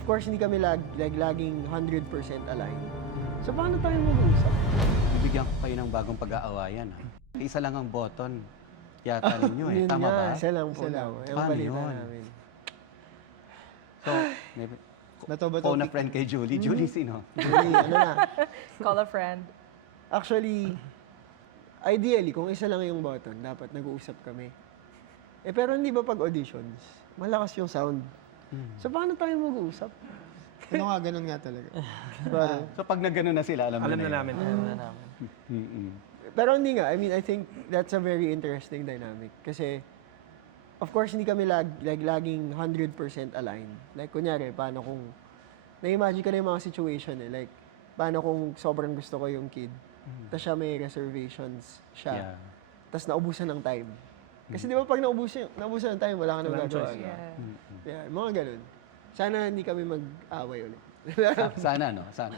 Of course, hindi kami laging 100% aligned. So, paano tayo mag-uusap? Bibigyan ko kayo ng bagong pag-aawayan. Isa lang ang button. Yata ninyo eh. Yun Tama nga, ba? Isa lang po daw. Yung Paano balita yun? namin. So, Bato phone a friend kay Julie. Julie, sino? Really, ano na. Call a friend. Actually, ideally, kung isa lang yung button, dapat nag-uusap kami. Eh, pero hindi ba pag auditions, malakas yung sound. So, paano tayo mag-uusap? Ano nga, ganun nga talaga. Parang, So, pag nagano na sila, alam Alam na na namin. Alam na namin. Mm-mm. pero hindi nga, I mean, I think that's a very interesting dynamic. Kasi, of course, hindi kami laging 100% aligned. Like, kunyari, paano kung, na-imagine ka na yung mga situation eh. Like, paano kung sobrang gusto ko yung kid, tapos siya may reservations siya, Yeah. tapos naubusan ng time. Kasi di ba pag naubusan ng time, wala ka nang Walang gagawa. choice. Yeah. Yeah, mga ganun. Sana hindi kami mag-away ulit. Sana, no? Sana.